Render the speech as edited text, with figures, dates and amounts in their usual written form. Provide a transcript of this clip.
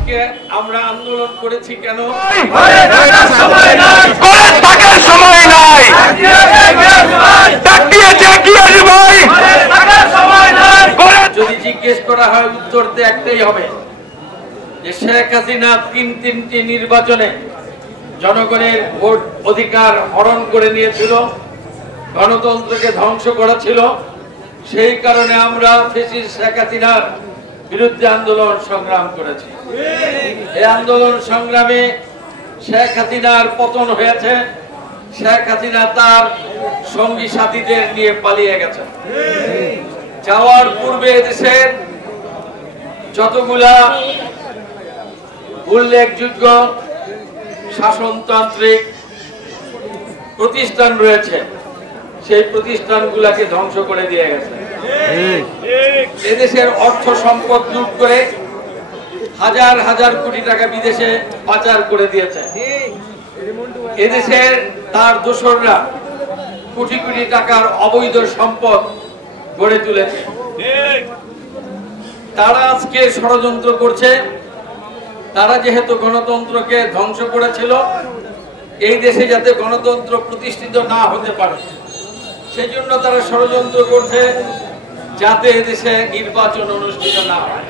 আজকে আমরা আন্দোলন করেছি কেন? যদি জিজ্ঞেস করা হয় উত্তর তো একটাই হবে যে শেখ হাসিনা তিনটি নির্বাচনে জনগণের ভোট অধিকার হরণ করে নিয়েছিল, গণতন্ত্রকে ধ্বংস করেছিল। সেই কারণে আমরা ফ্যাসিস্ট শেখ হাসিনার বিরুদ্ধে আন্দোলন সংগ্রাম করেছি। এই আন্দোলন সংগ্রামে শেখ হাসিনার পতন হয়েছে। শেখ হাসিনা তার সঙ্গী সাথীদের নিয়ে পালিয়ে গেছেন। যাওয়ার পূর্বে দেশের যতগুলা উল্লেখযোগ্য শাসনতান্ত্রিক প্রতিষ্ঠান রয়েছে সেই প্রতিষ্ঠানগুলোকে ধ্বংস করে দিয়ে গেছে। এদেশের অর্থ সম্পদ লুট করে হাজার হাজার কোটি টাকা বিদেশে পাচার করে দিয়েছে। এদেশের তার দোসররা কোটি কোটি টাকার অবৈধ সম্পদ গড়ে তুলেছে। তারা আজকে ষড়যন্ত্র করছে। তারা যেহেতু গণতন্ত্রকে ধ্বংস করেছিল, এই দেশে যাতে গণতন্ত্র প্রতিষ্ঠিত না হতে পারে সেই জন্য তারা ষড়যন্ত্র করছে যাতে এদেশে নির্বাচন অনুষ্ঠিত না হয়।